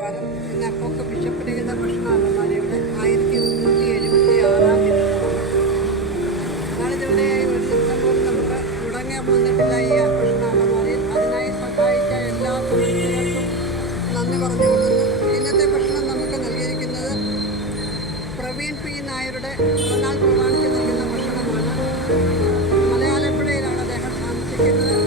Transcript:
നമസ്കാരം. ഇന്ന് അപ്പോക്ക് ബിഷപ്പ് രഹിത ഭക്ഷണാലമാരി ഇവിടെ 1376 ദിനമാണ്. നാളിതുവരെയായി ഒരു ദിവസം പോലും നമുക്ക് മുടങ്ങാൻ വന്നിട്ടില്ല ഈ ഭക്ഷണാലമാരിയിൽ. അതിനായി സഹായിച്ച എല്ലാ സുഹൃത്തുക്കൾക്കും നന്ദി പറഞ്ഞുകൊള്ളുന്നു. ഇന്നത്തെ ഭക്ഷണം നമുക്ക് നൽകിയിരിക്കുന്നത് പ്രവീൺ പി നായരുടെ പിറന്നാൾ പ്രമാണിച്ച് നൽകുന്ന ഭക്ഷണമാണ്. മലയാളപ്പുഴയിലാണ് അദ്ദേഹം താമസിക്കുന്നത്.